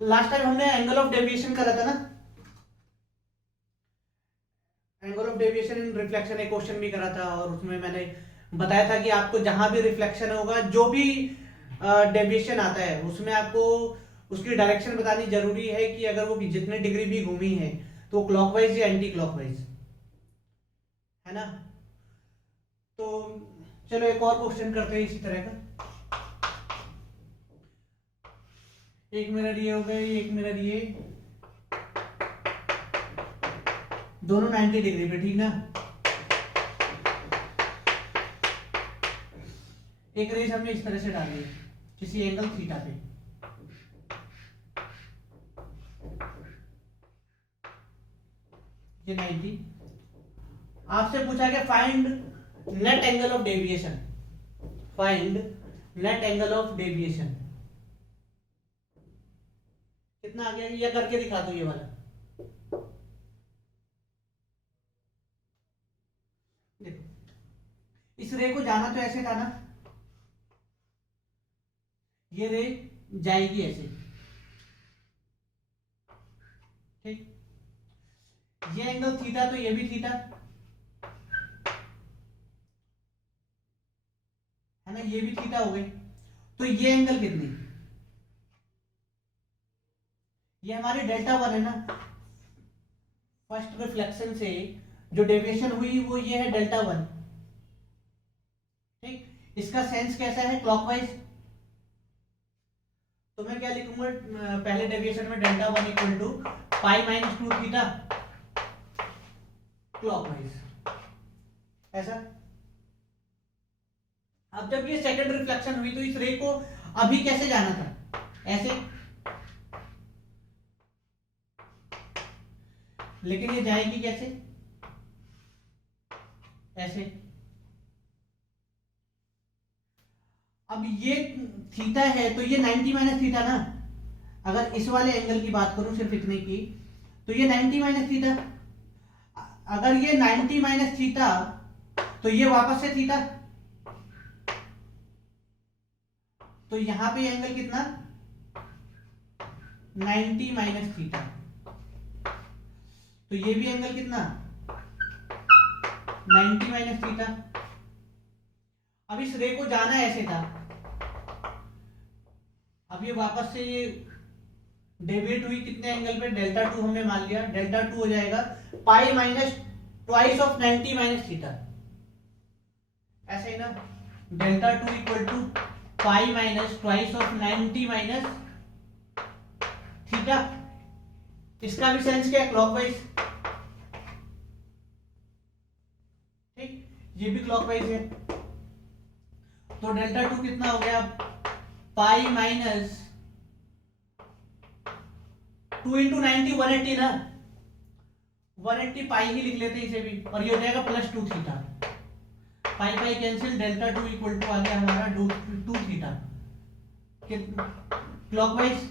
Last time हमने angle of deviation करा था ना, angle of deviation in reflection एक क्वेश्चन भी करा था, और उसमें मैंने बताया था कि आपको जहां भी रिफ्लेक्शन होगा, जो भी डेविएशन आता है, उसमें आपको उसकी डायरेक्शन बतानी जरूरी है कि अगर वो जितने डिग्री भी घूमी है तो क्लॉकवाइज या एंटी क्लॉकवाइज, है ना। तो चलो एक और क्वेश्चन करते हैं इसी तरह का। एक मिनट ये हो गए, एक मिनट ये, दोनों 90 डिग्री पे, ठीक ना। एक रेस हमने इस तरह से डाली है किसी एंगल थीटा पे, ये 90। आपसे पूछा गया find net angle of deviation, find net angle of deviation कितना आ गया, ये करके दिखा दो ये वाला। देखो इस रे को जाना तो ऐसे था ना, ये रे जाएगी ऐसे, ठीक। ये एंगल थीटा तो ये भी थीटा, है ना, ये भी थीटा हो गई। तो ये एंगल कितनी, ये हमारी डेल्टा वन है ना, फर्स्ट रिफ्लेक्शन से जो डेविएशन हुई वो ये है डेल्टा वन, ठीक। इसका सेंस कैसा है, क्लॉकवाइज। तो मैं क्या लिखूंगा, पहले डेविएशन में delta one equal to pi minus two theta clockwise, ऐसा। अब जब ये सेकंड रिफ्लेक्शन हुई तो इस रे को अभी कैसे जाना था, ऐसे, लेकिन ये जाएगी कैसे, ऐसे। अब ये थीटा है तो ये 90 माइनस थीटा ना, अगर इस वाले एंगल की बात करूं सिर्फ इतने की, तो ये 90 माइनस थीटा। अगर ये 90 माइनस थीटा तो ये वापस से थीटा, तो यहां पे एंगल कितना, 90 माइनस थीटा, तो ये भी एंगल कितना, 90 माइनस थीटा। अब इस रे को जाना ऐसे था, अब ये वापस से ये डेविएट हुई कितने एंगल पे, डेल्टा टू हमने मान लिया, डेल्टा टू हो जाएगा pi minus twice of 90 minus theta, ऐसे ही ना। Delta two equal to pi minus twice of 90 minus theta. इसका भी सेंस क्या है, क्लॉकवाइज, ठीक, ये भी क्लॉकवाइज है। तो डेल्टा टू कितना हो गया, पाई माइनस 2 इंटू 90 180 ना, 180 पाई ही लिख लेते इसे भी, और ये हो जाएगा plus two theta, pi pi cancel, delta two equal to आ गया हमारा टू थीटा। क्लॉकवाइज,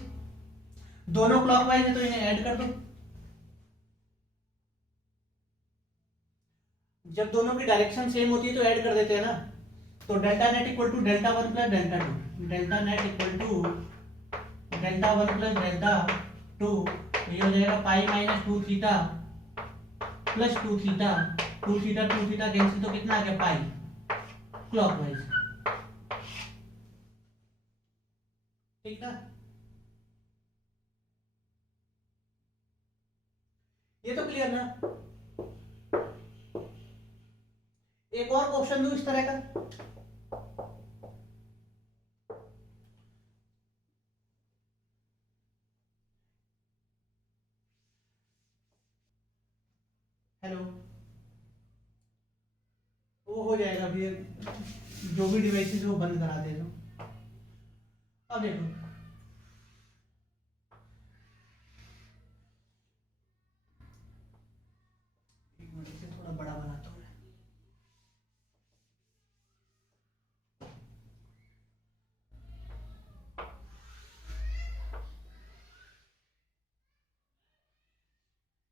दोनों क्लॉकवाइज है तो इन्हें ऐड कर दो, जब दोनों की डायरेक्शन सेम होती है तो ऐड कर देते हैं ना। तो delta net equal to delta one plus delta two, delta net equal to delta one plus delta two, ये हो जाएगा pi minus two theta plus two theta, two theta cancel, तो कितना आ गया पाई, क्लॉकवाइज, ठीक ना। ये तो क्लियर ना। एक और क्वेश्चन दू इस तरह का, हेलो, वो हो जाएगा फिर, जो भी डिवाइसेस वो बंद करा दे दो। अब देखो, एक मिनट से थोड़ा बड़ा बनाता हूँ।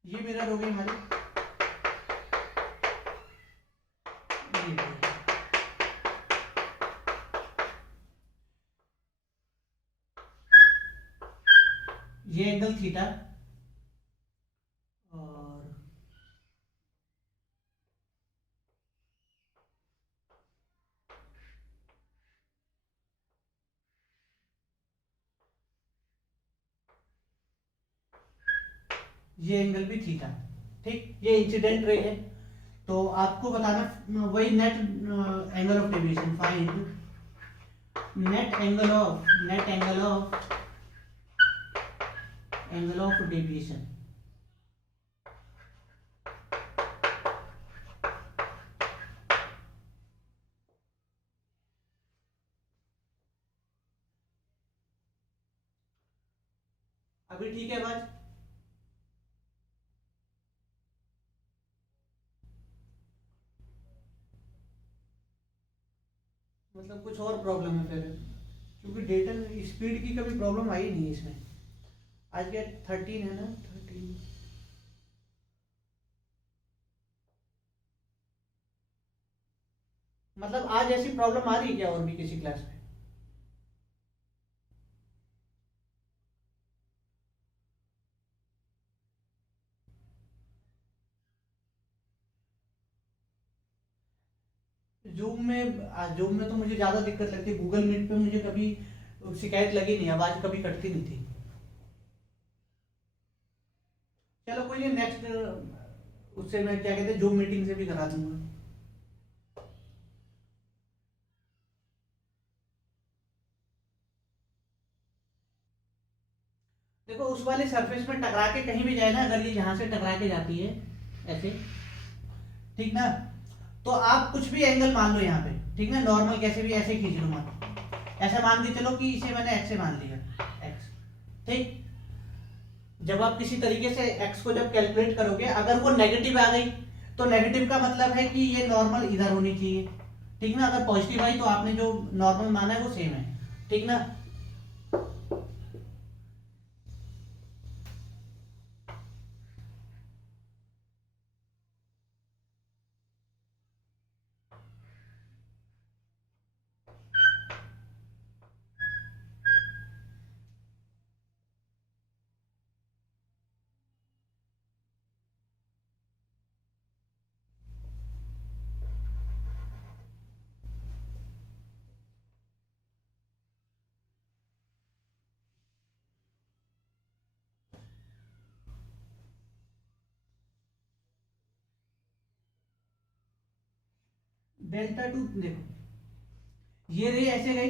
ये मिरर हो गई हमारी, ये ये एंगल थीटा और ये एंगल भी थीटा। ठीक, ये इंसिडेंट रे है। तो आपको बताना वही net angle of deviation, find net angle of deviation. अभी ठीक है बात? मतलब कुछ और प्रॉब्लम है फिर, क्योंकि डेटा स्पीड की कभी प्रॉब्लम आई नहीं इसमें। आज क्या 13 है ना, 13। मतलब आज ऐसी प्रॉब्लम आ रही है क्या और भी किसी क्लास में? जूम में तो मुझे ज़्यादा दिक्कत लगती है। गूगल मीट पे मुझे कभी शिकायत लगी नहीं, आवाज़ कभी कटती नहीं थी। चलो कोई नहीं, नेक्स्ट उससे मैं क्या कहते हैं जूम मीटिंग से भी करा दूंगा। देखो उस वाले सरफेस में टकरा के कहीं भी जाए ना, अगर ये यहाँ से टकरा के जाती है ऐसे, ठीक ना, तो आप कुछ भी एंगल मान लो यहाँ पे, ठीक ना, नॉर्मल कैसे भी ऐसे खींच लो, मान ऐसा मान के चलो कि इसे मैंने एक्स से मान लिया, एक्स। ठीक, जब आप किसी तरीके से एक्स को जब कैलकुलेट करोगे, अगर वो नेगेटिव आ गई तो नेगेटिव का मतलब है कि ये नॉर्मल इधर होनी चाहिए, ठीक ना। अगर पॉजिटिव आई तो आपने जो नॉर्मल माना है वो सेम है, ठीक ना। डेल्टा टू देखो, ये रे ऐसे गई,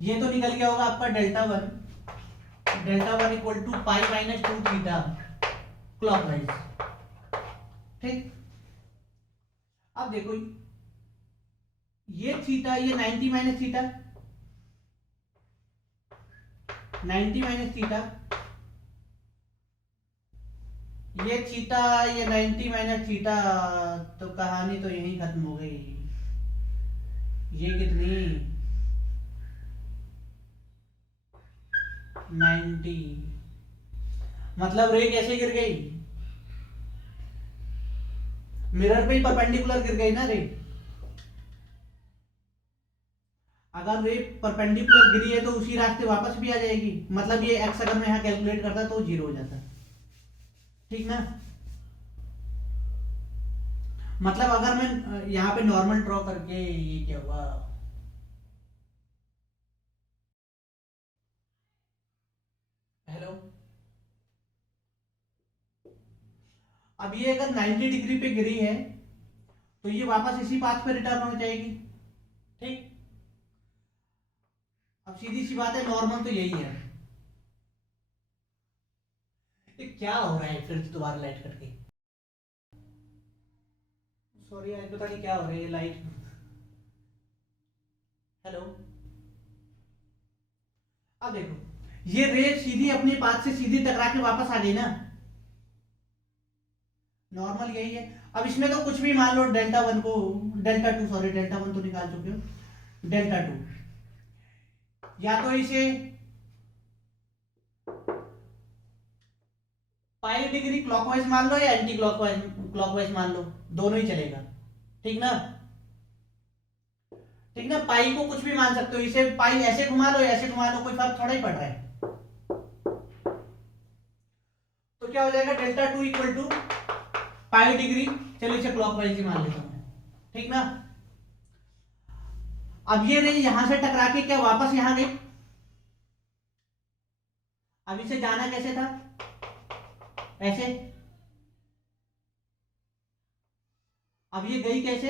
ये तो निकल गया होगा आपका delta one equal to pi minus two theta clockwise. ठीक, अब देखो ये थीटा, ये 90 माइनस थीटा, 90 माइनस थीटा, ये थीटा, ये 90 माइनस थीटा, तो कहानी तो यहीं खत्म हो गई। ये कितनी 90, मतलब रे कैसे गिर गई, मिरर पे ही परपेंडिकुलर गिर गई ना रे। अगर रे परपेंडिकुलर गिरी है तो उसी रास्ते वापस भी आ जाएगी, मतलब ये एक्स अगर मैं यहाँ कैलकुलेट करता तो जीरो हो जाता, ठीक ना। मतलब अगर मैं यहाँ पे नॉर्मल ड्रॉ करके, ये क्या हुआ, हेलो, अब ये अगर 90 डिग्री पे गिरी है तो ये वापस इसी पाथ पे रिटर्न हो जाएगी, ठीक। अब सीधी सी बात है, नॉर्मल तो यही है। ये क्या हो रहा है फिर दोबारा लाइट कट गई, सॉरी आज पता नहीं क्या हो रहा है ये लाइट। हेलो, अब देखो ये रे सीधी अपने पाथ से सीधी टकरा के वापस आ गई ना, नॉर्मल यही है। अब इसमें तो कुछ भी मान लो, डेल्टा वन को, delta two, sorry delta one तो निकाल चुके हो, डेल्टा टू, या तो इसे पाई डिग्री क्लॉकवाइज मान लो या एंटी क्लॉकवाइज मान लो, दोनों ही चलेगा, ठीक ना। ठीक ना, पाई को कुछ भी मान सकते हो, इसे पाई ऐसे घुमा लो या ऐसे घुमा लो, कोई फर्क थोड़ा ही पड़ रहा है। तो क्या हो जाएगा, delta two equal to pi degree. चलो इसे क्लॉकवाइज ही मान लेता हूं, ठीक ना। अब ये रही यहां से टकरा के क्या वापस यहां गई। अब इसे जाना कैसे था, ऐसे। अब ये गई कैसे,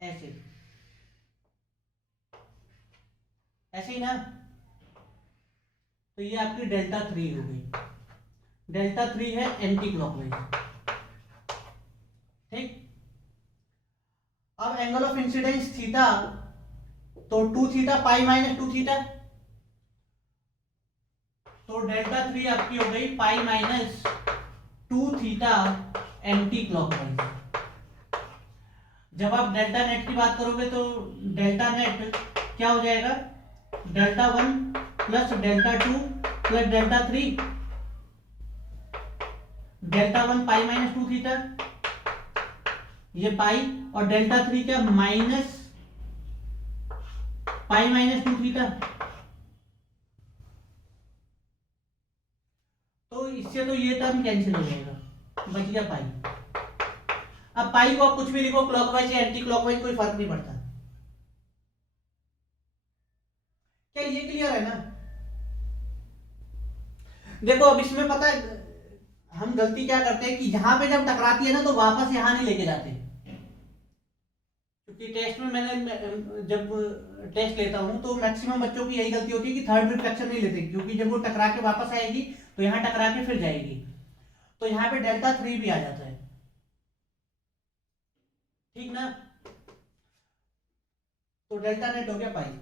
ऐसे, ऐसे ही ना। तो ये आपकी डेल्टा थ्री हो गई। डेल्टा थ्री है एंटी क्लॉकवाइज, ठीक। अब एंगल ऑफ इंसिडेंस थीटा, तो two theta pi minus two theta, तो डेल्टा थ्री आपकी हो गई pi minus two theta anti clockwise. जब आप डेल्टा नेट की बात करोगे तो डेल्टा नेट क्या हो जाएगा, delta one plus delta two plus delta three, delta one pi minus two theta, ये पाई, और डेल्टा थ्री क्या minus pi minus two theta. तो इससे तो ये टर्म कैंसिल हो जाएगा, बच गया पाई। अब पाई को आप कुछ भी लिखो, क्लॉकवाइज या एंटी क्लॉकवाइज कोई फर्क नहीं पड़ता। क्या ये क्लियर है ना। देखो अब इसमें पता है हम गलती क्या करते हैं कि यहां पे जब टकराती है ना तो वापस यहां नहीं लेके जाते। क्योंकि टेस्ट में मैंने जब टेस्ट लेता हूं तो मैक्सिमम बच्चों की यही गलती होती है कि थर्ड रिफ्लेक्शन नहीं लेते, क्योंकि जब वो टकरा के वापस आएगी तो यहां टकरा के फिर जाएगी, तो यहां पे डेल्टा थ्री भी आ जाता है, ठीक ना। तो डेल्टा नेट हो गया पाई।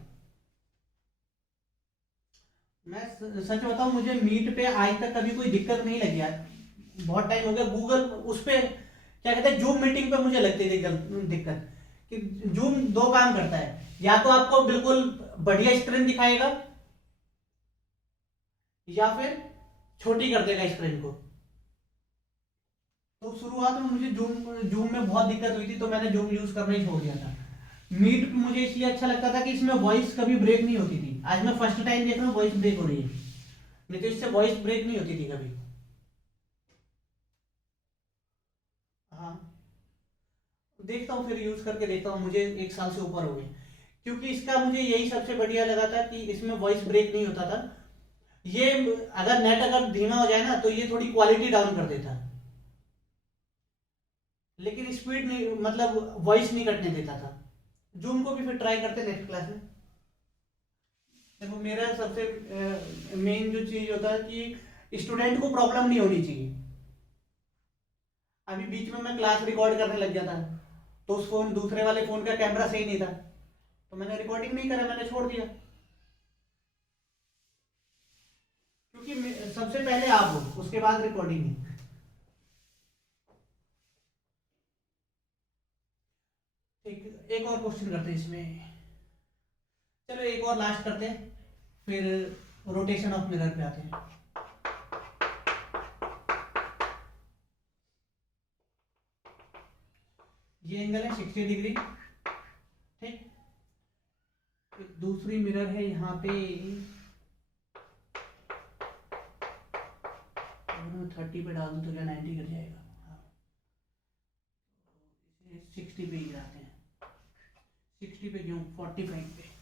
मैं सच बताऊं, मुझे मीट पे आज तक कभी कोई दिक्कत नहीं लगी यार। बहुत टाइम हो गया गूगल उस पे क्या कहते हैं, जूम मीटिंग पे मुझे लगती थी दिक्कत कि जूम दो काम करता है, या तो आपको बिल्कुल बढ़िया स्क्रीन दिखाएगा या फिर छोटी कर देगा स्क्रीन को। तो शुरुआत में मुझे जूम जूम में बहुत दिक्कत हुई थी, तो मैंने जूम यूज करना ही छोड़ दिया था। मीट मुझे इसलिए अच्छा लगता था कि इसमें वॉइस कभी ब्रेक नहीं होती थी। आज मैं फर्स्ट टाइम देख रहा हूँ वॉइस ब्रेक हो रही है, नहीं तो इससे वॉइस ब्रेक नहीं होती थी कभी। हाँ, देखता हूँ फिर यूज करके देखता हूँ, मुझे एक साल से ऊपर हो गए। क्योंकि इसका मुझे यही सबसे बढ़िया लगा था कि इसमें वॉइस ब्रेक नहीं होता था। ये अगर नेट अगर धीमा हो जाए ना तो ये थोड़ी क्वालिटी डाउन कर देता, लेकिन स्पीड नहीं, मतलब वॉइस नहीं कटने देता था। जूम को भी फिर ट्राई करते नेक्स्ट क्लास में। देखो मेरा सबसे मेन जो चीज होता है कि स्टूडेंट को प्रॉब्लम नहीं होनी चाहिए। अभी बीच में मैं क्लास रिकॉर्ड करने लग गया था, तो उस फोन दूसरे वाले फोन का कैमरा सही नहीं था, तो मैंने रिकॉर्डिंग नहीं करा, मैंने छोड़ दिया। क्योंकि सबसे पहले आप हो, उसके बाद रिकॉर्डिंग है। एक और क्वेश्चन करते हैं इसमें, चलो एक और लास्ट करते हैं, फिर रोटेशन ऑफ मिरर पे आते हैं। ये एंगल है 60 डिग्री, ठीक। एक दूसरी मिरर है यहाँ पे, 30 पे डाल दूँ तो क्या 90 कर जाएगा। हाँ, 60 पे ही गिराते हैं। 60 पे क्यों, 45 पे।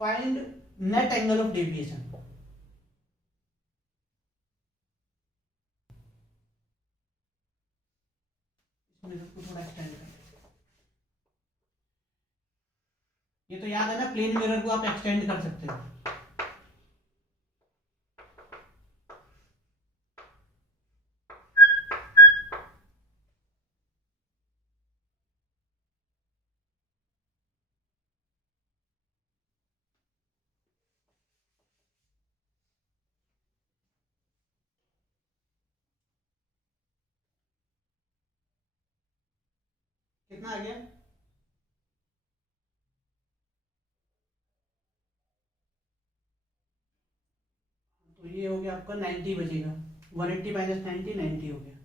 Find net angle of deviation. इसको थोड़ा एक्सटेंड कर, ये तो याद है ना, प्लेन मिरर को आप एक्सटेंड कर सकते हो। कितना आ गया, तो ये हो गया आपका 90 बचेगा। 180 माइनस 90, 90 हो गया।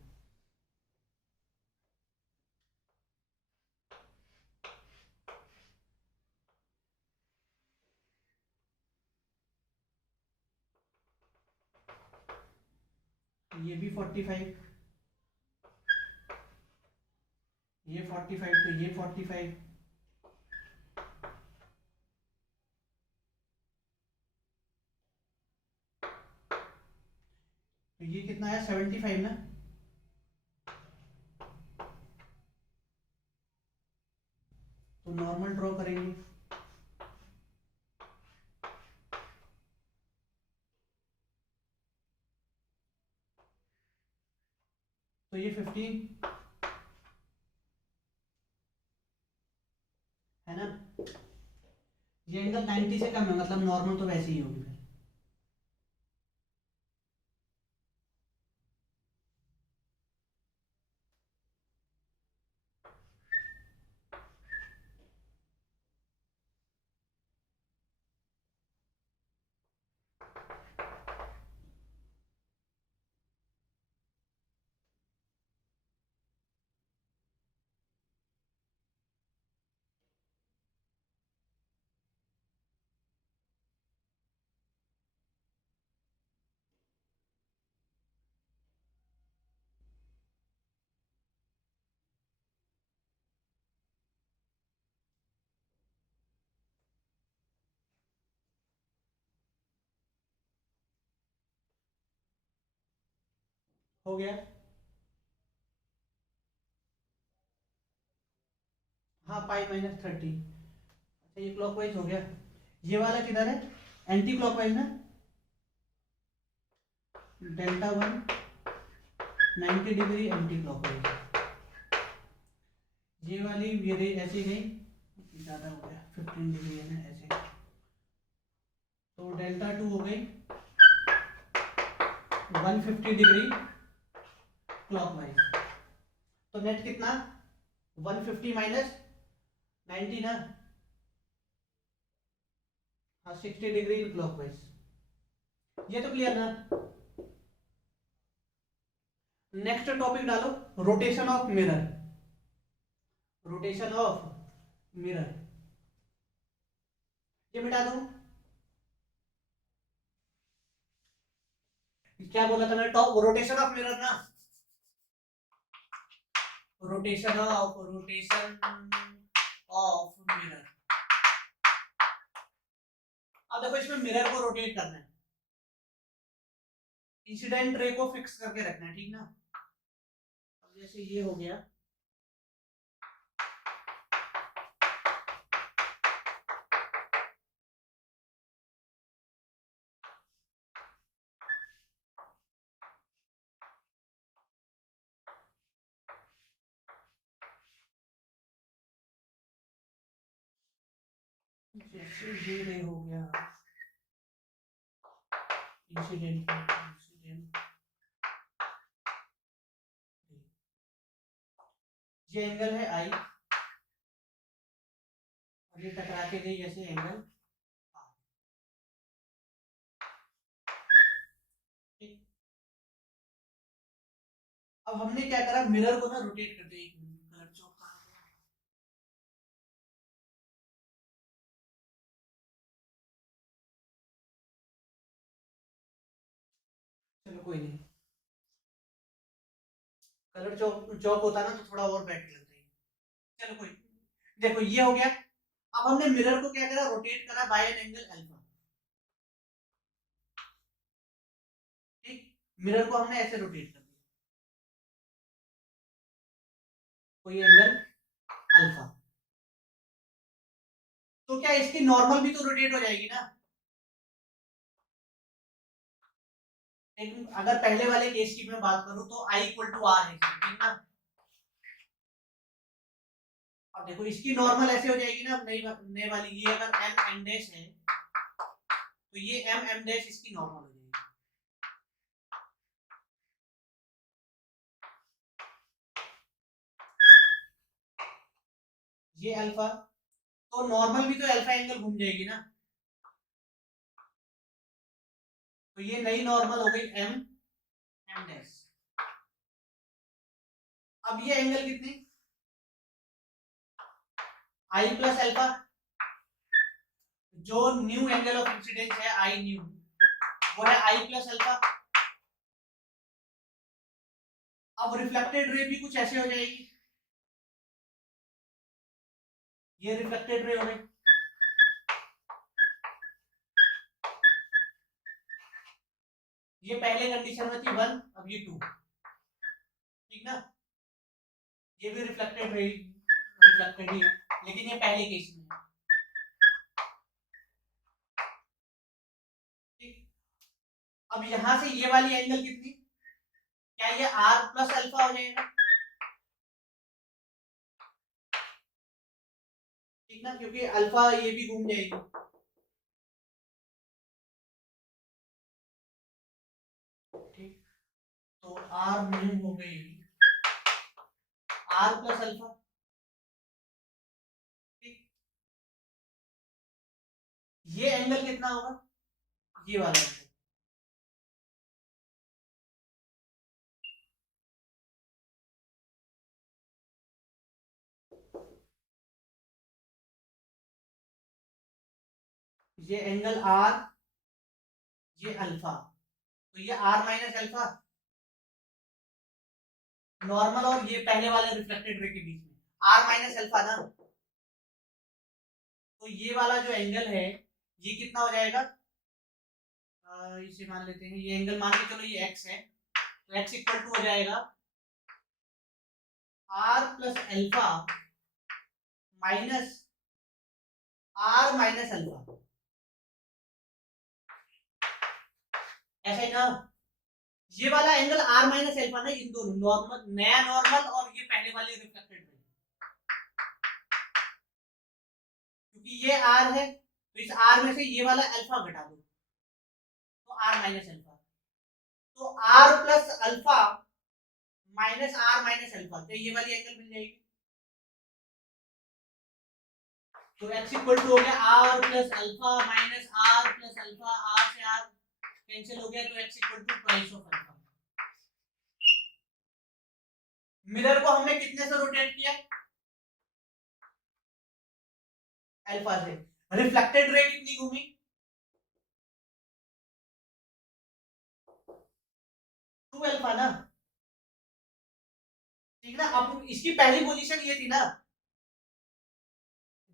ये भी 45, ये 45, तो ये 45, तो ये कितना है 75 ना। तो नॉर्मल ड्रॉ करेंगे, तो ये 15 है ना। ये एंगल 90 से कम है, मतलब नॉर्मल तो वैसे ही होगी फिर। हो गया। हाँ, π-30। अच्छा, ये क्लॉकवाइज हो गया। ये वाला किधर है, एंटी क्लॉकवाइज ना। Δ1 90 डिग्री एंटी क्लॉकवाइज। ये वाली ये ऐसे गई, ज़्यादा हो गया, 15 डिग्री है ना ऐसे। तो Δ2 हो गई 150 डिग्री क्लॉकवाइज। तो नेट कितना, 150 माइनस 90 ना। हाँ, 60 डिग्री क्लॉकवाइज। ये तो क्लियर ना। नेक्स्ट टॉपिक डालो, rotation of mirror. Rotation of mirror, ये मिटा दूं। क्या बोला था मैंने, टॉप रोटेशन ऑफ मिरर ना। Rotation of mirror. अब देखो, इसमें मिरर को रोटेट करना है, इंसिडेंट रे को फिक्स करके रखना है, ठीक ना। अब जैसे ये हो गया, जैसे ये रे हो गया, इंसिडेंट ये एंगल है आई, और ये टकरा के गई ऐसे एंगल। अब हमने क्या करा, मिरर को ना रोटेट कर दिया। एक मिनट, कलर चौक कहाँ गया? चलो कोई नहीं, कलर चौक चौक होता ना तो थोड़ा और बेटर लगता है। चलो कोई, देखो ये हो गया। अब हमने मिरर को क्या करा, रोटेट करा बाय एन एंगल अल्फा। ठीक, मिरर को हमने ऐसे रोटेट कर दिया, कोई एंगल अल्फा। तो क्या इसकी नॉर्मल भी तो रोटेट हो जाएगी ना। लेकिन अगर पहले वाले केस की मैं बात करूं तो I इक्वल टू आर है, ठीक ना। अब देखो, इसकी नॉर्मल ऐसे हो जाएगी ना, नई वाली, ये अगर एम एम डैश है तो ये एम एम डैश इसकी नॉर्मल हो जाएगी। ये अल्फा, तो नॉर्मल भी तो अल्फा एंगल घूम जाएगी ना। तो ये नई नॉर्मल हो गई एम एम डैश। अब ये एंगल कितनी, आई प्लस अल्फा, जो न्यू एंगल ऑफ इंसिडेंस है आई न्यू, वो है आई प्लस अल्फा। अब रिफ्लेक्टेड रे भी कुछ ऐसे हो जाएगी, ये रिफ्लेक्टेड रे हो गई, ये पहले कंडीशन में थी 1, अब ये 2, ठीक ना, ये भी रिफ्लेक्टेड रे, रिफ्लेक्टेड ही है, लेकिन ये पहले केस में है, ठीक। अब यहां से ये वाली एंगल कितनी, क्या ये r प्लस अल्फा हो जाएगा, ठीक ना, क्योंकि अल्फा ये भी घूम जाएगी, ठीक। तो r म्यू हो गई r प्लस अल्फा, ठीक। ये एंगल कितना होगा, ये वाला एंगल, ये एंगल r, ये अल्फा, तो ये r माइनस अल्फा नॉर्मल, और ये पहले वाले रिफ्लेक्टेड रे के बीच में r माइनस अल्फा ना, तो ये वाला जो एंगल है ये कितना हो जाएगा, इसे मान लेते हैं, ये एंगल मान के चलो ये x है, तो x इक्वल टू हो जाएगा r plus alpha minus r minus alpha, ऐसा ही ना, ये वाला एंगल r माइनस अल्फा ना, इन दोनों नॉर्मल, नया नॉर्मल और ये पहले वाले रिफ्लेक्टेड रे, क्योंकि ये r है तो इस r में से ये वाला अल्फा घटा दो, तो r माइनस अल्फा, तो r plus alpha minus r minus alpha, तो ये वाली एंगल मिल जाएगी, तो x इक्वल टू हो गया r plus alpha minus r plus alpha, r से r कैंसिल हो गया, तो x equal to twice of alpha. Mirror को हमने कितने से रोटेट किया, अल्फा से, रिफ्लेक्टेड रे कितनी घूमी, 2 अल्फा ना, ठीक ना। अब इसकी पहली पोजीशन ये थी ना,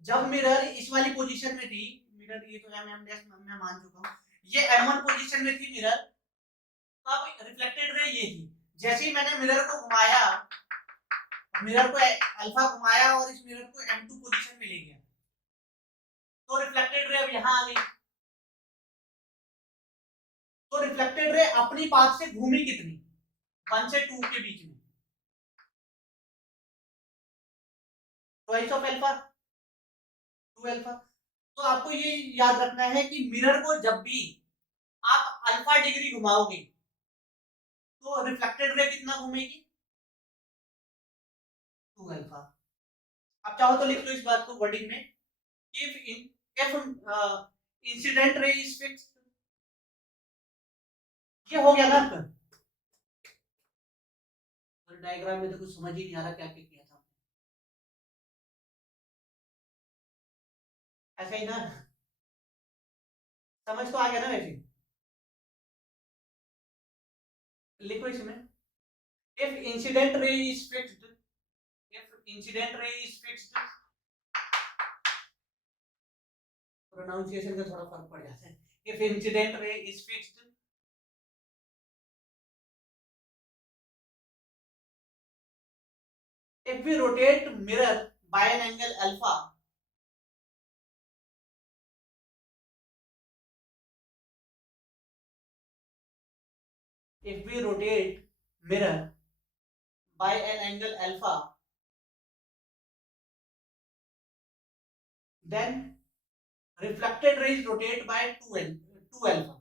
जब मिरर इस वाली पोजीशन में थी, मिरर ये तो मैं मान चुका हूं, ये m1 पोजीशन में थी मिरर, तो अब रिफ्लेक्टेड रे ये थी, जैसे ही मैंने मिरर को घुमाया, मिरर को अल्फा घुमाया और इस मिरर को m2 पोजीशन में ले गया, तो रिफ्लेक्टेड रे अब यहां आ गई, तो रिफ्लेक्टेड रे अपनी पाथ से घूमी कितनी, 1 से 2 के बीच में, ट्वाइस ऑफ अल्फा, 2 अल्फा। तो आपको ये याद रखना है कि मिरर को जब भी आप अल्फा डिग्री घुमाओगे तो रिफ्लेक्टेड रे कितना घूमेगी, 2 अल्फा। आप चाहो तो लिख लो इस बात को वर्डिंग में, if incident ray is fixed, ये हो गया ना आपका, डायग्राम में तो कुछ समझ ही नहीं आ रहा क्या क्या किया था, ऐसा ही ना, समझ तो आ गया ना वैसे, लिखो इसमें, if incident ray is fixed, if incident ray is fixed, pronunciation का थोड़ा फर्क पड़ जाता है, if incident ray is fixed, if we rotate mirror by an angle alpha, if we rotate mirror by an angle alpha, then reflected rays rotate by 2 alpha,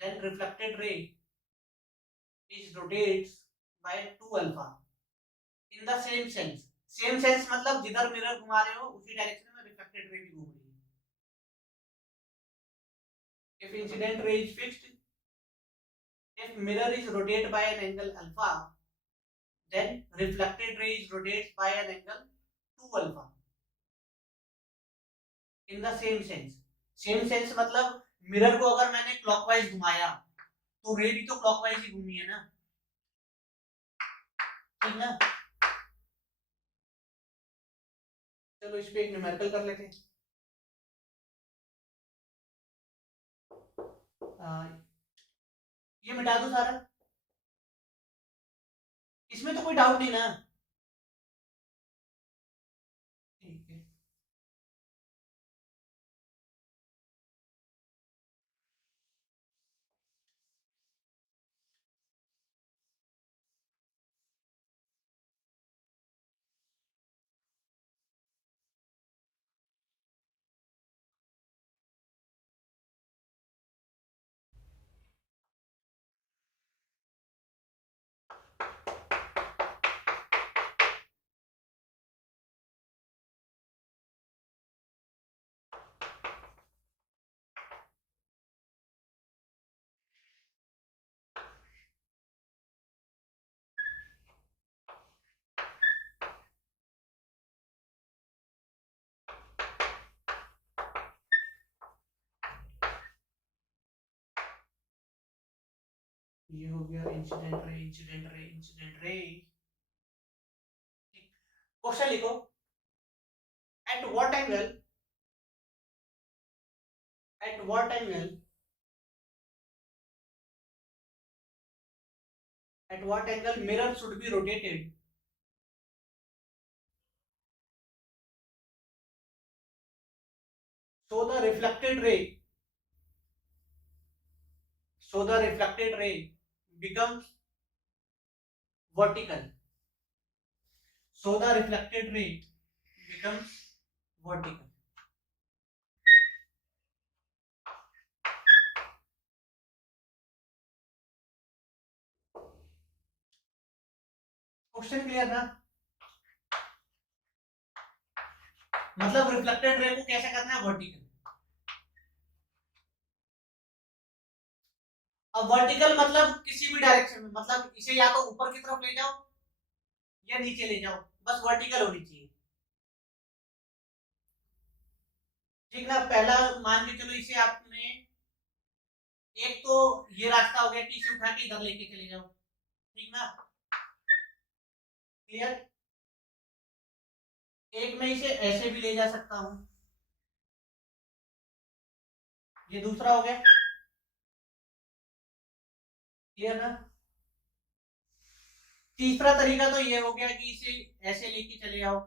then reflected ray is rotates by 2 alpha in the same sense, same sense मतलब जिधर mirror घुमा रहे हो उसी direction में reflected ray भी घूम रही है, if incident ray is fixed, if mirror is rotated by an angle alpha, then reflected ray is rotated by an angle 2 alpha in the same sense, same sense मतलब mirror को अगर मैंने clockwise घुमाया तो रे भी तो क्लॉकवाइज ही घूमी है ना, ठीक ना। चलो इस पे एक न्यूमेरिकल कर लेते हैं। ये मिटा दो सारा, इसमें तो कोई डाउट नहीं ना। ठीक है। ये हो गया incident ray, incident ray, incident ray. Question लिखो, at what angle, at what angle, at what angle mirror should be rotated so the reflected ray, so the reflected ray becomes vertical, so the reflected ray becomes vertical। Question clear था? मतलब reflected ray को कैसे करना है, vertical. अब vertical मतलब किसी भी डायरेक्शन में, मतलब इसे या तो ऊपर की तरफ ले जाओ या नीचे ले जाओ, बस वर्टिकल होनी चाहिए। ठीक ना। पहला मान के चलो इसे आपने, एक तो ये रास्ता हो गया कि इसे उठा के इधर लेके चले जाओ, ठीक ना, क्लियर। एक मैं इसे ऐसे भी ले जा सकता हूं, ये दूसरा हो गया, क्लियर ना। तीसरा तरीका तो ये हो गया कि इसे ऐसे लेके चले जाओ,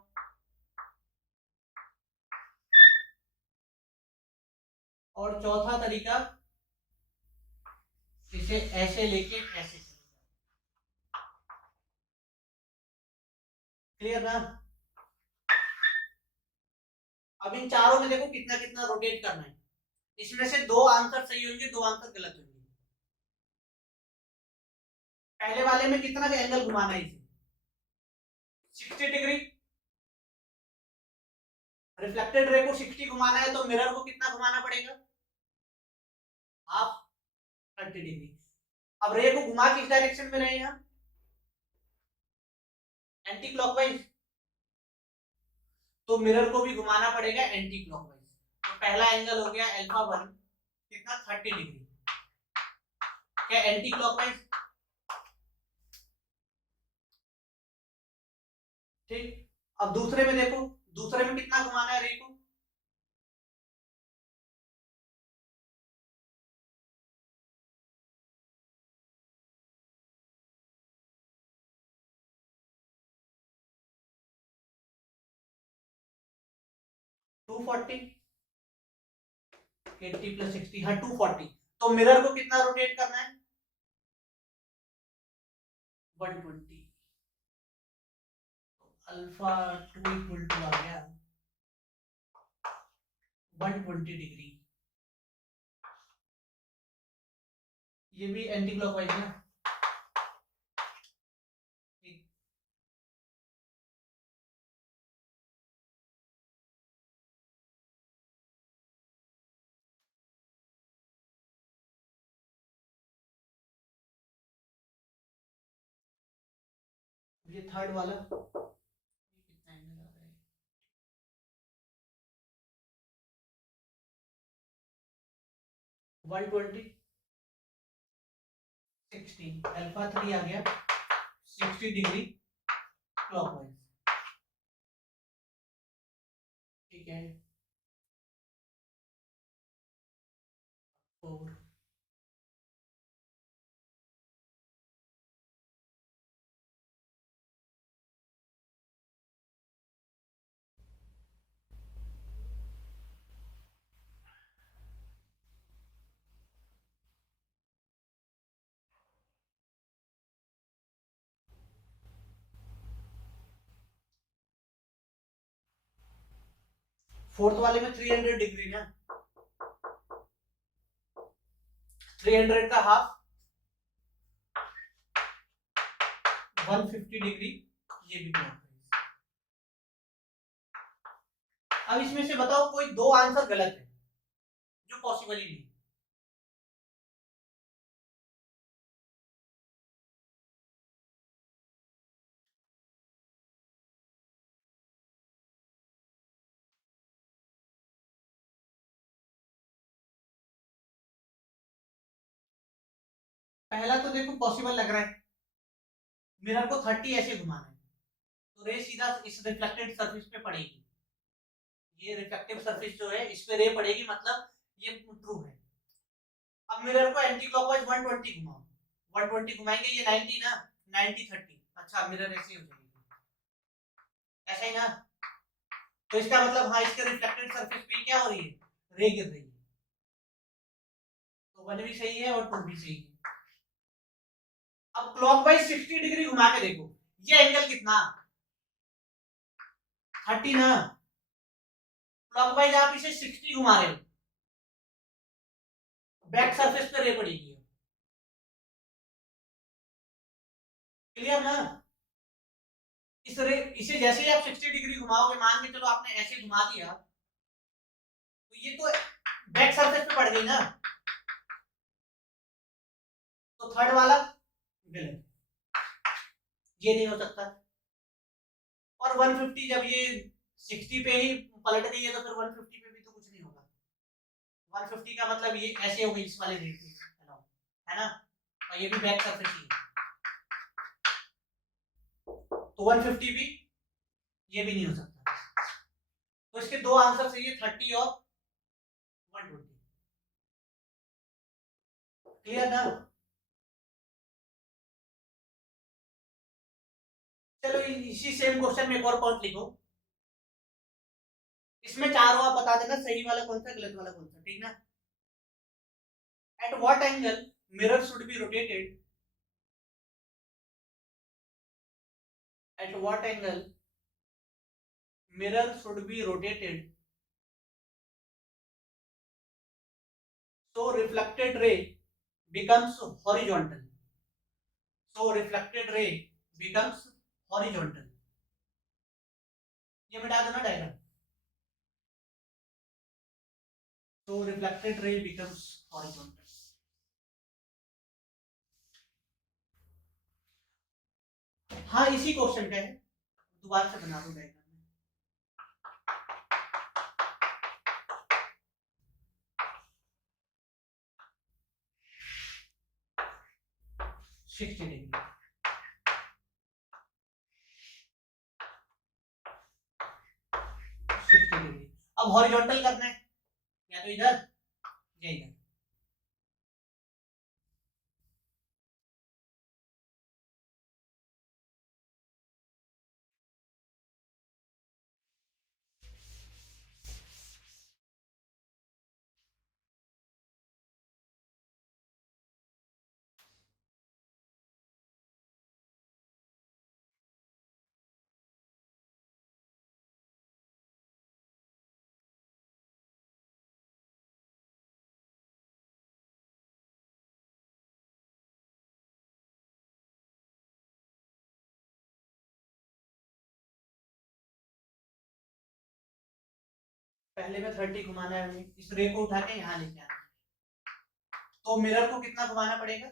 और चौथा तरीका इसे ऐसे लेके ऐसे चले जाओ, क्लियर ना। अब इन चारों में देखो कितना कितना रोटेट करना है, इसमें से दो आंसर सही होंगे, दो आंसर गलत होंगे। पहले वाले में कितना एंगल घुमाना है, इसे 60 डिग्री, रिफ्लेक्टेड रे को 60 घुमाना है तो मिरर को कितना घुमाना पड़ेगा, हाफ, 30 डिग्री। अब रे को घुमा किस डायरेक्शन में रहे हैं, एंटी क्लॉकवाइज, तो मिरर को भी घुमाना पड़ेगा एंटी क्लॉकवाइज। तो पहला एंगल हो गया अल्फा 1, कितना, 30 डिग्री, क्या एंटी क्लॉकवाइज, ठीक। अब दूसरे में देखो, दूसरे में कितना घुमाना है रे को, टू 80 प्लस 60, हाँ 240। तो मिरर को कितना रोटेट करना है, 120। अल्फा 2 इक्वल टू आ गया 120 डिग्री। ये भी एंटी क्लॉकवाइज है, ये थर्ड वाला कितना एंगल आ रहा है, 120, 60, अल्फा 3 आ गया 60 डिग्री, क्लॉकवाइज, ठीक है। 4, फोर्थ वाले में 300 डिग्री ना, 300 का हाफ 150 डिग्री, ये भी क्लॉकवाइज। अब इसमें से बताओ कोई दो आंसर गलत है जो पॉसिबल ही नहीं। पहला तो देखो पॉसिबल लग रहा है, मिरर को 30 ऐसे घुमाना है तो रे सीधा इस रिफ्लेक्टेड सरफेस पे पड़ेगी, ये रिफ्लेक्टिव सरफेस जो है इस पे रे पड़ेगी, मतलब ये ट्रू है। अब मिरर को एंटी क्लॉकवाइज 120 घुमाओ, 120 घुमाएंगे, ये 90 ना, 90 30, अच्छा मिरर ऐसे ही हो जाएगी, ऐसा ही ना। तो इसका मतलब हाँ इसके रिफ्लेक्टेड सरफेस पे क्या हो रही है, रे गिर रही है, तो 1 भी सही है और 2 भी सही है। अब क्लॉकवाइज 60 डिग्री घुमा के देखो, ये एंगल कितना, 30 ना, क्लॉकवाइज आप इसे 60 घुमा रहे हो, बैक सरफेस पे रे पड़ेगी, क्लियर ना। इसे जैसे ही आप 60 डिग्री घुमाओगे, मान के चलो आपने ऐसे घुमा दिया, तो ये तो बैक सरफेस पे पड़ गई ना, तो थर्ड वाला गलत, ये नहीं हो सकता। और 150 जब ये 60 पे ही पलट गई है तो फिर 150 पे भी तो कुछ नहीं होगा, 150 का मतलब ये ऐसे हो गई इस वाले रेट पे, है ना, और ये भी बैक सरफेस ही है, तो 150 भी, ये भी नहीं हो सकता। तो इसके दो आंसर सही है, 30 और 120, क्लियर ना। चलो इसी सेम क्वेश्चन में एक और पॉइंट लिखो, इसमें चारों आप बता देना सही वाला कौन सा गलत वाला कौन सा, ठीक ना। At what angle mirror should be rotated, at what angle mirror should be rotated so reflected ray becomes horizontal, so reflected ray becomes horizontal, ये मिटा दो ना diagram, so reflected ray becomes horizontal। हाँ इसी क्वेश्चन का है, दोबारा से बना दो डायग्राम, 60 डिग्री, 60 डिग्री। अब हॉरिजॉन्टल करना है, या तो इधर या इधर, पहले में 30 घुमाना है हमें, इस रे को उठा के यहाँ लेके आना, तो मिरर को कितना घुमाना पड़ेगा,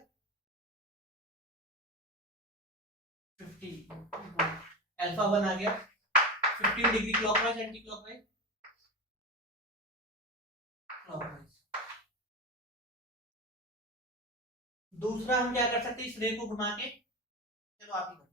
50, अल्फा 1 आ गया, 15 degree clockwise anti clockwise, clockwise. दूसरा हम क्या कर सकते हैं, इस रे को घुमा के, चलो आप ही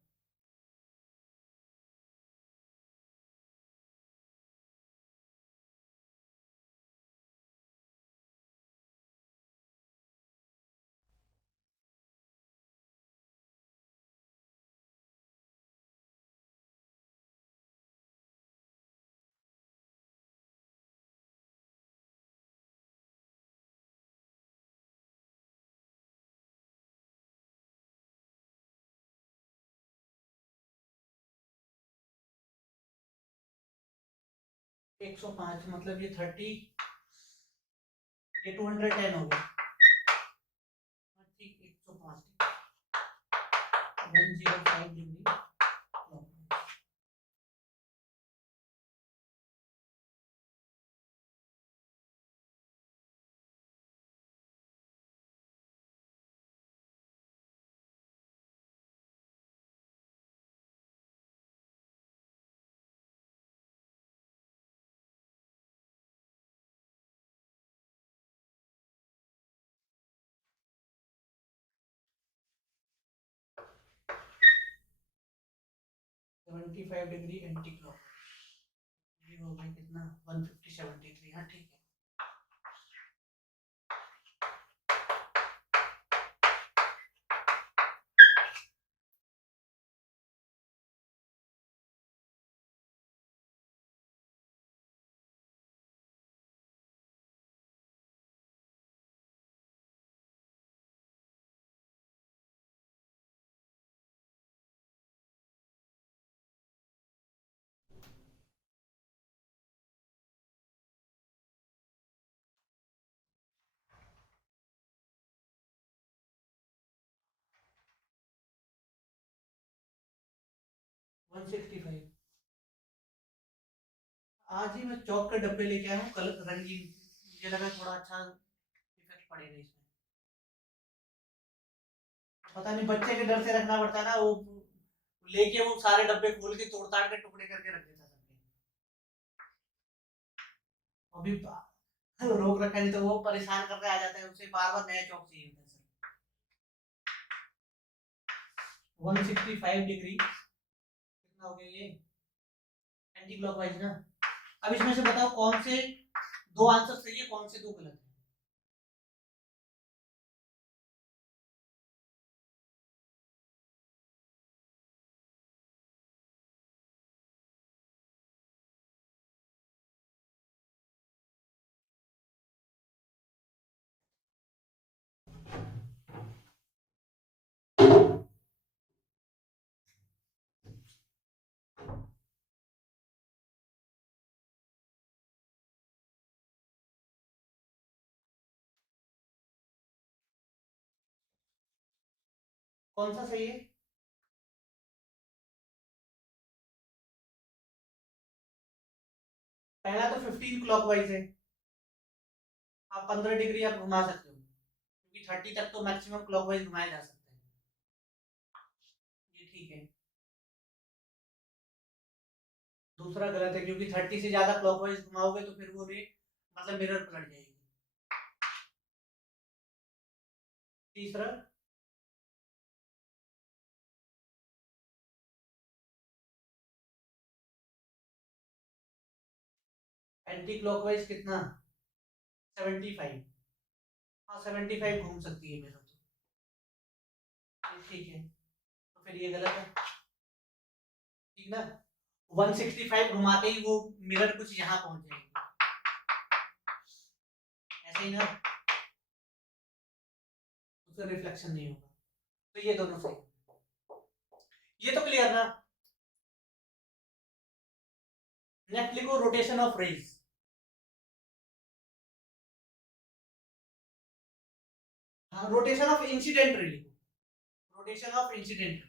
105 मतलब ये 30, ये 210 हो गया। ठीक, 105, 105 डिग्री। 75 डिग्री एंटी क्लॉक, ये हो गया कितना, 150 73। हाँ ठीक है। One sixty five. आज ही मैं चौक के डब्बे लेके आया हूँ, कलर रंगीन, मुझे लगा थोड़ा अच्छा इफेक्ट पड़ेगा इसमें। पता नहीं, बच्चे के डर से रखना पड़ता है ना, वो लेके वो सारे डब्बे खोल के तोड़ ताड़ के टुकड़े करके रख देता सबके। अभी रोक रखा, नहीं तो वो परेशान करके आ जाता है, उसे बार बार नया चौक चाहिए होता है सर। 165 डिग्री कितना हो गया ये, एंटी क्लॉकवाइज ना। अब इसमें से बताओ कौन से दो आंसर सही है, कौन से दो गलत है। कौन सा सही है? पहला तो 15 क्लॉकवाइज है, आप 15 डिग्री आप घुमा सकते हो, क्योंकि 30 तक तो मैक्सिमम क्लॉकवाइज घुमाया जा सकता है। ये ठीक है। दूसरा गलत है, क्योंकि 30 से ज्यादा क्लॉकवाइज घुमाओगे तो फिर वो रे मतलब मिरर पलट जाएगी। तीसरा, एंटी क्लॉकवाइज कितना, 75। हाँ 75 घूम सकती है मिरर तो, ये ठीक है। तो फिर ये गलत है, ठीक ना। 165 घुमाते ही वो मिरर कुछ यहाँ पहुंच जाएगी, ऐसे ही ना, उसका रिफ्लेक्शन नहीं होगा। तो ये दोनों सही, ये तो क्लियर ना। नेक्स्ट लिखो रोटेशन ऑफ रेज। हाँ, रोटेशन ऑफ इंसिडेंट रे लिखो, rotation of incident.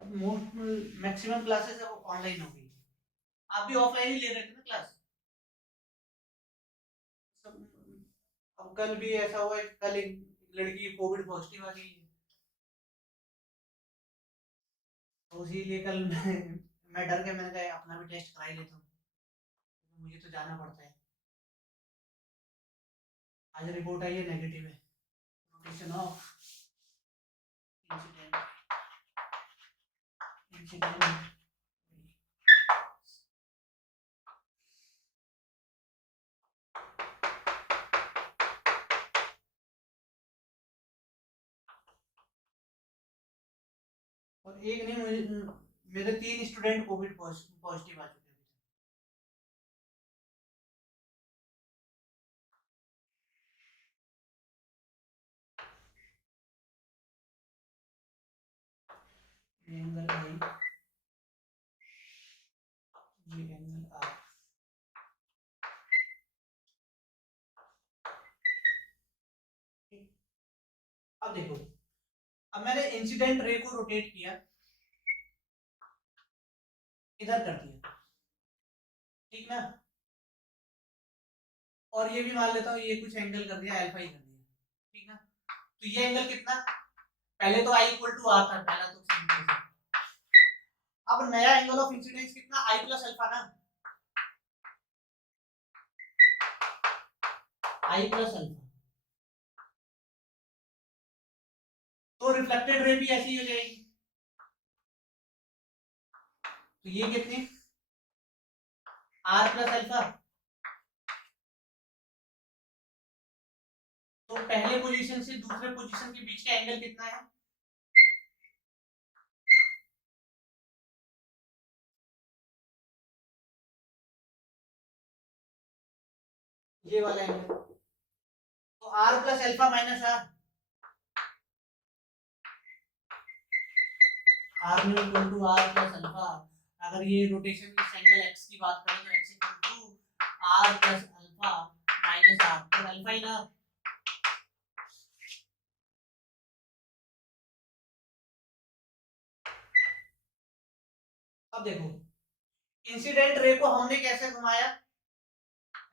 Most maximum classes अब ऑनलाइन हो गई, आप भी ऑफलाइन ही ले रहे थे ना क्लास। अब कल भी ऐसा हुआ है, कल एक लड़की कोविड पॉजिटिव आ गई है, तो इसीलिए कल मैं डर के मैंने कहा अपना भी टेस्ट करा ही लेता हूँ, मुझे तो जाना पड़ता है। आज रिपोर्ट आई है, नेगेटिव है। Rotation of incident, incident. और एक नहीं, मुझे मेरे 3 स्टूडेंट कोविड पॉजिटिव आ चुके हैं। ये एंगल आई, ये एंगल आर। अब देखो, अब मैंने इंसिडेंट रे को रोटेट किया, इधर कर दिया, ठीक ना। और ये भी मान लेता हूँ ये कुछ एंगल कर दिया, अल्फा ही कर दिया, ठीक ना। तो ये एंगल कितना, पहले तो आई इक्वल टू आर था, पहला तो सिंपल था। अब नया एंगल ऑफ इंसिडेंस कितना, आई प्लस अल्फा ना, आई प्लस अल्फा। तो रिफ्लेक्टेड रे भी ऐसी हो जाएगी। तो ये कितनी, आर प्लस अल्फा। तो पहले पोजीशन से दूसरे पोजीशन के बीच का एंगल कितना है, ये वाला एंगल। तो R plus alpha minus R, R new equal to R plus alpha. अगर ये रोटेशन इस एंगल एक्स की बात करें तो X equal to R plus alpha minus R, तो अल्फा ही ना। अब देखो, इंसिडेंट रे को हमने कैसे घुमाया,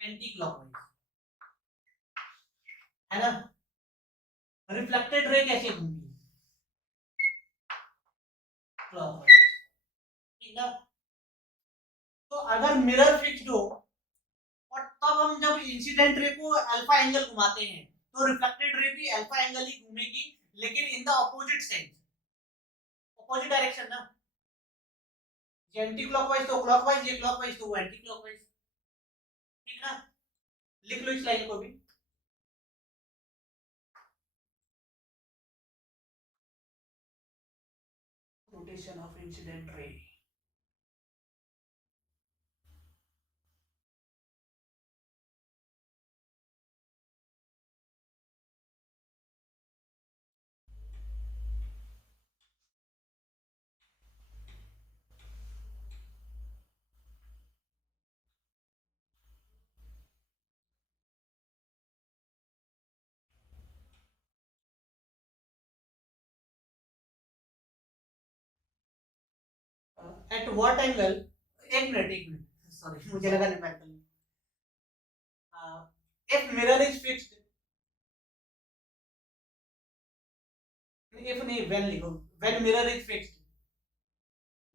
एंटी क्लॉकवाइज, है ना। रिफ्लेक्टेड रे कैसे घूमी, क्लॉकवाइज, ठीक ना। तो अगर मिरर फिक्स्ड हो और तब हम जब इंसिडेंट रे को अल्फा एंगल घुमाते हैं तो रिफ्लेक्टेड रे भी अल्फा एंगल ही घूमेगी, लेकिन in the opposite sense, opposite direction ना। ये एंटी क्लॉकवाइज तो क्लॉकवाइज, ये क्लॉकवाइज तो वो एंटी क्लॉकवाइज, ठीक ना। लिख लो इस लाइन को भी। Rotation of incident ray, at what angle, एक मिनट सॉरी मुझे लगा numerical. If mirror is fixed, if नहीं व्हेन लिखो, व्हेन मिरर इज फिक्स्ड।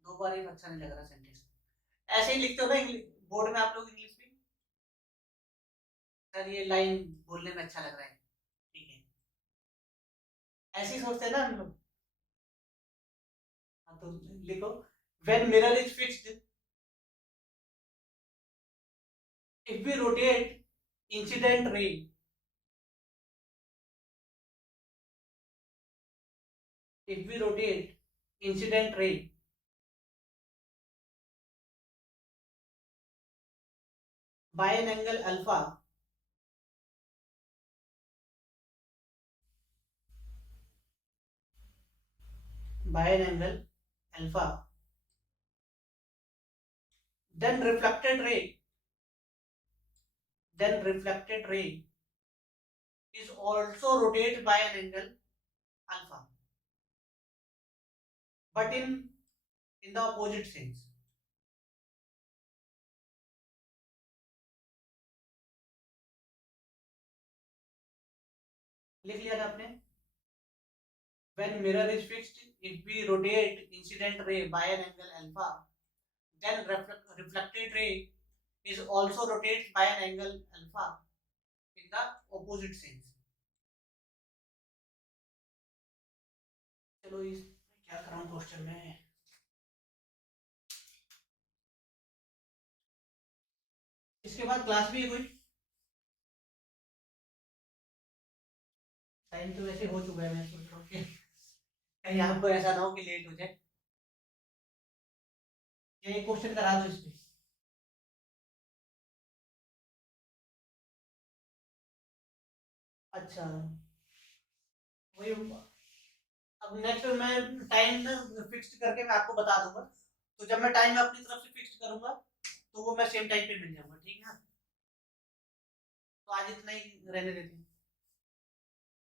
दो बार एक अच्छा नहीं लग रहा सेंटेंस, ऐसे ही लिखते हो ना इंग्लिश बोर्ड में आप लोग इंग्लिश में, सर ये लाइन बोलने में अच्छा लग रहा है, ठीक है, ऐसे ही सोचते हैं ना हम लोग। हाँ, तो लिखो, when mirror is fixed, if we rotate incident ray, if we rotate incident ray by an angle alpha, by an angle alpha, then reflected ray, then reflected ray is also rotated by an angle alpha, but in the opposite sense. लिख लिया था आपने, when mirror is fixed, if we rotate incident ray by an angle alpha, then reflected ray is also rotated by an angle alpha in the opposite sense. चलो इस क्या कर रहा हूँ क्वेश्चन में, इसके बाद क्लास भी है कोई, टाइम तो वैसे हो चुका है, मैं सोच रहा हूँ कि कहीं आपको ऐसा ना हो कि लेट हो जाए, ये क्वेश्चन करा दो इस पे। अच्छा, वही अब नेक्स्ट मैं टाइम फिक्स्ड करके मैं आपको बता दूंगा। तो जब मैं टाइम अपनी तरफ से फिक्स्ड करूंगा तो वो मैं सेम टाइम पे मिल जाऊंगा, ठीक है ना। तो आज इतना ही रहने देते हैं।